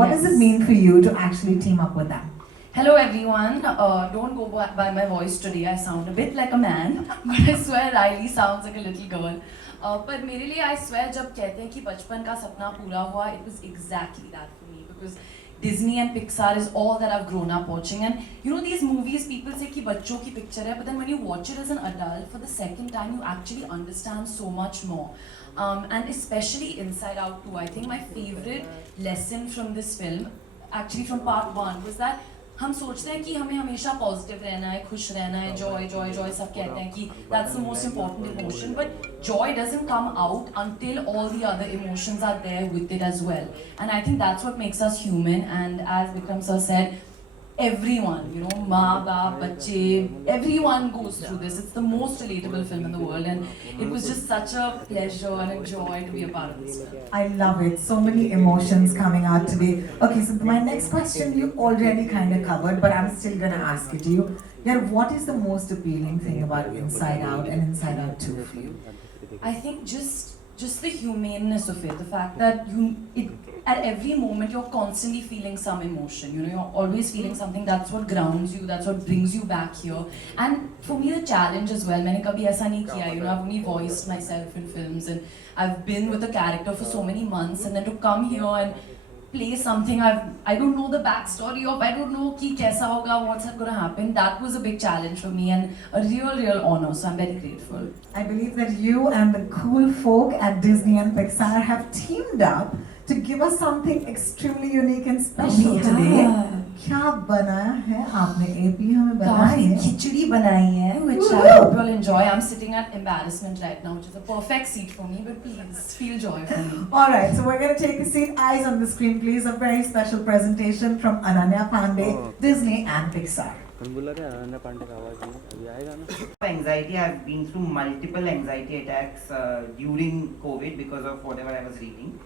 What does it mean for you to actually team up with them? Hello everyone. Don't go by my voice today. I sound a bit like a man, but I swear Riley sounds like a little girl. पर मेरे लिए I swear जब कहते हैं कि बचपन का सपना पूरा हुआ, it was exactly that for me because Disney and Pixar is all that I've grown up watching. And you know these movies, people say कि बच्चों की picture है, but then when you watch it as an adult for the second time, you actually understand so much more. And especially Inside Out 2, I think my favorite lesson from this film, actually from part 1, was that हम सोचते हैं कि हमें हमेशा positive रहना है, खुश रहना है, जॉय जॉय जॉय सब कहते हैं कि that's the most important emotion, but joy doesn't come out until all the other emotions are there with it as well. And I think that's what makes us human. And as Vikram sir said, everyone, you know, maa baap, bacche, everyone goes through this. It's the most relatable film in the world, and it was just such a pleasure and a joy to be a part of this film. I love it. So many emotions coming out today. Okay, so my next question you already kind of covered, but I'm still gonna ask it to you. Yeah, what is the most appealing thing about Inside Out and Inside Out 2 for you? I think just the humaneness of it, the fact that at every moment you're constantly feeling some emotion. You know, you're always feeling something. That's what grounds you. That's what brings you back here. And for me, the challenge as well. मैंने कभी ऐसा नहीं किया. You know, I've only voiced myself in films, and I've been with a character for so many months, and then to come here and play something I don't know the backstory of, I don't know कि कैसा होगा, what's gonna happen. That was a big challenge for me and a real honor. So I'm very grateful. I believe that you and the cool folk at Disney and Pixar have teamed up to give us something extremely unique and special today. क्या बनाया है आपने? AP हमें बनाई है. खिचड़ी बनाई है, which I hope you'll enjoy. I'm sitting at embarrassment right now, which is a perfect seat for me. But please feel joy for me. All right, so we're going to take a seat. Eyes on the screen, please. A very special presentation from Ananya Pandey, Disney and Pixar. Anxiety. I've been through multiple anxiety attacks during COVID because of whatever I was reading.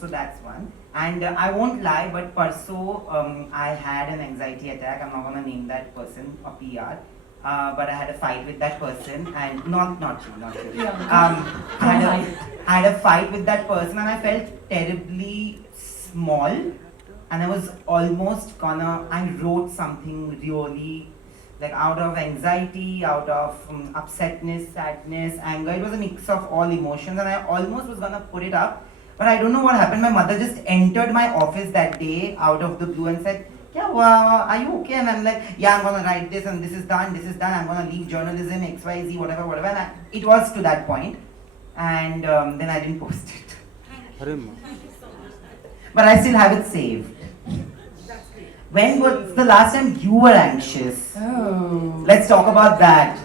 So that's one. And I won't lie, but Parso, I had an anxiety attack. I'm not gonna name that person a PR. But I had a fight with that person, and not you. I had a fight with that person, and I felt terribly small, and I was almost gonna. I wrote something really, like out of anxiety, out of upsetness, sadness, anger. It was a mix of all emotions, and I almost was gonna put it up, but I don't know what happened. My mother just entered my office that day out of the blue and said, yeah, well, are you okay? And I'm like, yeah, I'm gonna write this, and this is done, I'm gonna leave journalism, XYZ, whatever. And it was to that point, and then I didn't post it. But I still have it saved. When was the last time you were anxious? Oh. Let's talk about that.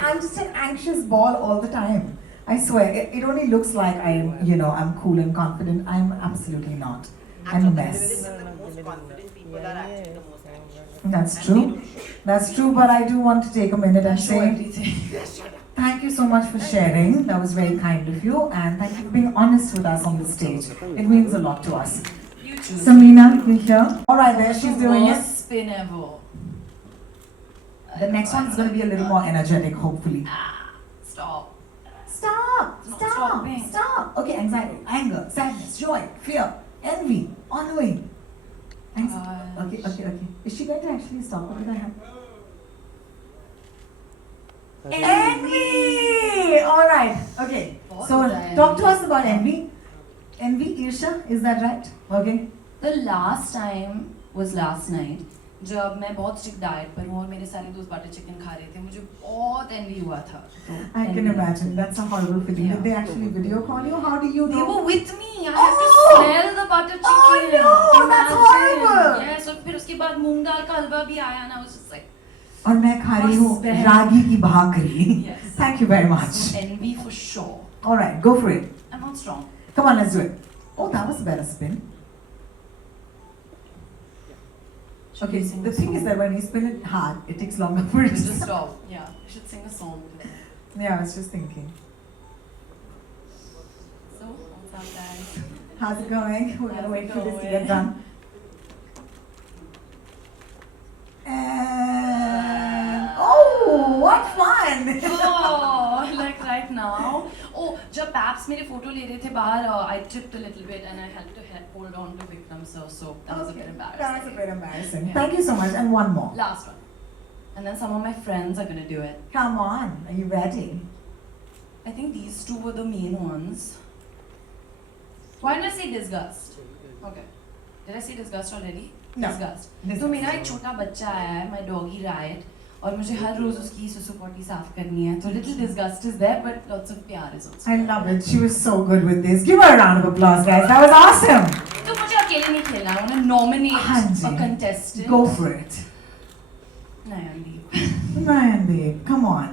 I'm just an anxious ball all the time. I swear, it only looks like I'm cool and confident. I'm absolutely not. I'm a mess. That's true. That's true, but I do want to take a minute and say thank you so much for sharing. That was very kind of you, and thank you for being honest with us on the stage. It means a lot to us. You too. Samina, you here? All right, there she's doing it. Worst spin ever. The next one is going to be a little more energetic, hopefully. Stop. Stop! Not Stop! stopping. Stop! Okay, anxiety, anger, sadness, joy, fear, envy, ennui. Okay. Is she going to actually stop it with her hand? Envy! Alright, okay. So, talk to us about envy. Envy, Irsha, is that right? Okay. The last time was last night. जब मैं बहुत strict diet पर हूँ और मेरे सारे दोस्त butter chicken खा रहे थे, मुझे बहुत एनवी हुआ था. I can imagine. That's a horrible feeling. Yeah. Did they actually video call you? How do you know? They were with me. I had to smell the butter chicken. Oh no, that's horrible. Yes, और फिर उसके बाद मूंग दाल का हलवा भी आया ना. I was just like, और मैं खा रही हूँ Must रागी की भाकरी. Yes. Thank you very much. so envy for sure. All right, go for it. I'm not strong. Come on, let's do it. Oh, that was a better spin. Okay, Sing the a thing song. is that when you spin it hard, it takes longer for it to Just stop. stop. Yeah, I should sing a song today. Yeah, I was just thinking. So, what's up, guys? How's it going? We're gonna How's wait it for this to going? get done. And oh, what fun! Oh, like right now. Oh, जब paps मेरे photo ले रहे थे बाहर, I tripped a little bit and I had to hold on to Vikram sir, so that was a bit embarrassing. That was a bit embarrassing. Yeah. Thank you so much. And one more. Last one. And then some of my friends are gonna do it. Come on. Are you ready? I think these two were the main ones. Why did I say disgust? Okay. Did I say disgust already? No. Disgust. Disgust. तो मेरा एक छोटा बच्चा आया है, my doggy Riot, और मुझे हर रोज उसकी सुसु पोटी साफ करनी है. तो little disgust is there, but lots of प्यार is also. I love it. She was so good with this. Give her a round of applause, guys. That was awesome. तो मुझे अकेले नहीं खेलना. I want to nominate हाँ जी. a contestant. Go for it. Nayandeep. Nayandeep, come on.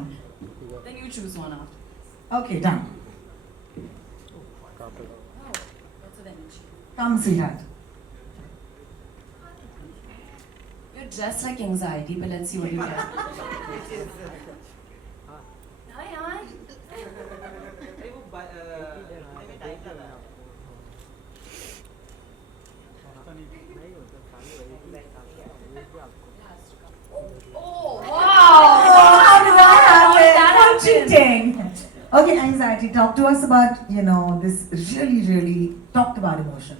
Then you choose one after. Okay, done. Oh, lots of energy. Come, sweetheart. You're dressed like anxiety, but let's see what you get. Hi, yaar. Oh, wow! How did that happen? that How happened? cheating. Okay, anxiety. Talk to us about, this really talked about emotion.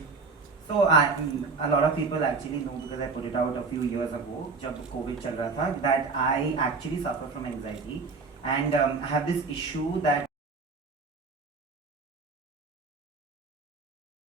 So a lot of people actually know because I put it out a few years ago, जब COVID चल रहा था, that I actually suffer from anxiety and I have this issue that